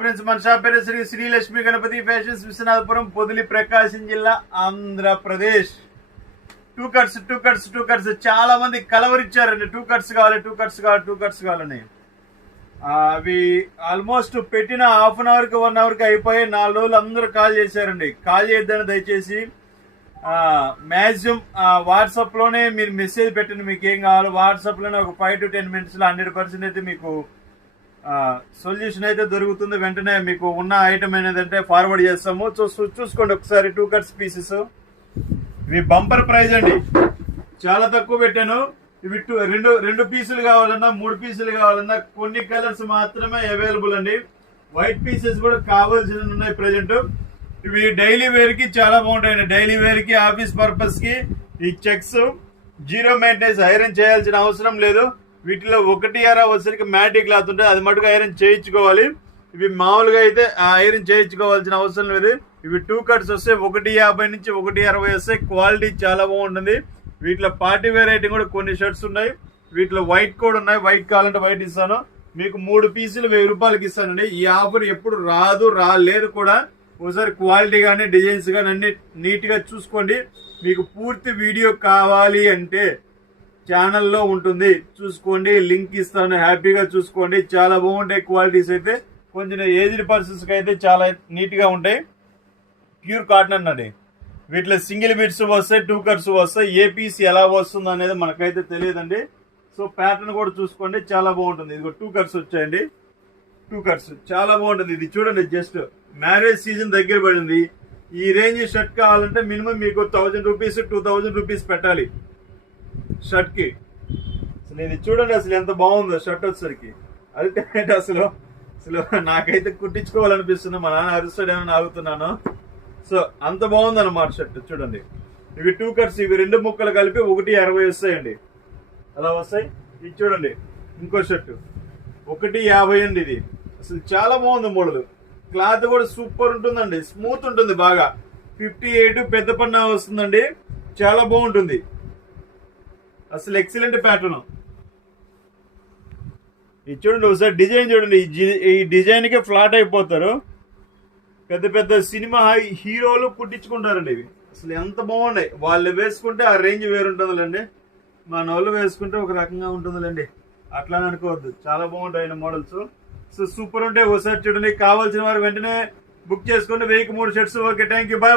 Friends, మన shop పేరు Shri Srilakshmi Ganapati fashions, Viswanathapuram, Podili, ప్రకాశం జిల్లా, ఆంధ్రప్రదేశ్. టూ కట్స్ చాలా మంది కలవరిచ్చారండి. టూ కట్స్ కావాలని. అవి ఆల్మోస్ట్ పెట్టిన హాఫ్ అన్ అవర్కి 1 అవర్కి అయిపోయి 4 రోజులు అందరూ కాల్ చేశారండి. కాల్ చేయొద్దని దయచేసి మ్యాక్సిమం వాట్సాప్లోనే మీరు మెసేజ్ పెట్టండి. మీకు ఏం కావాలో వాట్సాప్లోనే ఒక 5 to 10 minutesలో 100% అయితే మీకు సొల్యూషన్ అయితే దొరుకుతుంది. వెంటనే మీకు ఉన్న ఐటమ్ ఏంటంటే ఫార్వర్డ్ చేస్తాము. చూసుకోండి ఒకసారి. 2 కట్స్ పీసెస్ ఇవి బంపర్ ప్రైజ్ అండి. చాలా తక్కువ పెట్టాను. ఇవి రెండు పీసులు కావాలన్నా 3 పీసులు కావాలన్నా కొన్ని కలర్స్ మాత్రమే అవైలబుల్ అండి. వైట్ పీసెస్ కూడా కావాల్సిన ఉన్నాయి ప్రెజెంట్. ఇవి డైలీ వేర్ కి చాలా బాగుంటాయండి. డైలీ వేర్ కి, ఆఫీస్ పర్పస్ కి ఈ చెక్స్ 0 మెయింటెనెన్స్, ఐరన్ చేయాల్సిన అవసరం లేదు. వీటిలో 1/2 వచ్చరికి మ్యాటిక్ క్లాత్ ఉంటుంది, అది మటుకు ఐరన్ చేయించుకోవాలి. ఇవి మామూలుగా అయితే ఐరన్ చేయించుకోవాల్సిన అవసరం లేదు. ఇవి 2 కట్స్ వస్తే 150 నుంచి 160 వస్తాయి. క్వాలిటీ చాలా బాగుంటుంది. వీటిలో పార్టీ వేర్ ఐటమ్ కూడా కొన్ని షర్ట్స్ ఉన్నాయి. వీటిలో వైట్ కూడా ఉన్నాయి. వైట్ కావాలంటే వైట్ ఇస్తాను. మీకు 3 పీసులు 1000 రూపాయలకి ఇస్తానండి. ఈ ఆఫర్ ఎప్పుడు రాలేదు కూడా. ఒకసారి క్వాలిటీ కానీ డిజైన్స్ కానీ అన్ని నీట్గా చూసుకోండి. మీకు పూర్తి వీడియో కావాలి అంటే ఛానల్లో ఉంటుంది, చూసుకోండి. లింక్ ఇస్తాను, హ్యాపీగా చూసుకోండి. చాలా బాగుంటాయి క్వాలిటీస్ అయితే. కొంచెం ఏజ్డ్ పర్సన్స్కి అయితే చాలా నీట్గా ఉంటాయి. ప్యూర్ కాటన్ అన్నది. వీటిలో సింగిల్ బిట్స్ వస్తాయి, 2 కట్స్ వస్తాయి. ఏ పీస్ ఎలా వస్తుందో అనేది మనకైతే తెలియదండి. సో ప్యాటర్న్ కూడా చూసుకోండి, చాలా బాగుంటుంది. ఇదిగో 2 కట్స్ వచ్చాయండి. 2 కట్స్ చాలా బాగుంటుంది. ఇది చూడండి, జస్ట్ మ్యారేజ్ సీజన్ దగ్గర పడింది. ఈ రేంజ్ షర్ట్ కావాలంటే మినిమం మీకు 1000 రూపీస్ 2000 రూపీస్ పెట్టాలి షర్ట్ కి. అసలు ఇది చూడండి, అసలు ఎంత బాగుందో షర్ట్ వచ్చేసరికి. అల్టిమేట్. అసలు నాకైతే కుట్టించుకోవాలనిపిస్తుంది. మా నాన్న అరుస్తాడేమని ఆగుతున్నాను. సో అంత బాగుంది అన్నమాట షర్ట్. చూడండి, ఇవి 2 కట్స్. ఇవి 2 ముక్కలు కలిపి 160 వస్తాయండి. అలా వస్తాయి. ఇది చూడండి, ఇంకో షర్ట్ 150 అండి. ఇది అసలు చాలా బాగుంది మోడల్. క్లాత్ కూడా సూపర్ ఉంటుందండి, స్మూత్ ఉంటుంది బాగా. 58 పెద్ద పన్నా వస్తుందండి. చాలా బాగుంటుంది. అసలు ఎక్సలెంట్ ప్యాటర్న్. ఇది చూడండి ఒకసారి, డిజైన్ చూడండి. ఈ డిజైన్కే ఫ్లాట్ అయిపోతారు. పెద్ద సినిమా హీరోలు కుట్టించుకుంటారండి ఇవి. అసలు ఎంత బాగున్నాయి. వాళ్ళు వేసుకుంటే ఆ రేంజ్ వేరుంటుందిలేండి. మన వాళ్ళు వేసుకుంటే ఒక రకంగా ఉంటుందిలేండి. అట్లా అనుకోవద్దు. చాలా బాగుంటాయి మోడల్స్. సో సూపర్ ఉంటాయి. ఒకసారి చూడండి. కావాల్సిన వారు వెంటనే బుక్ చేసుకోండి. 1003 shirts. Okay, thank you, bye.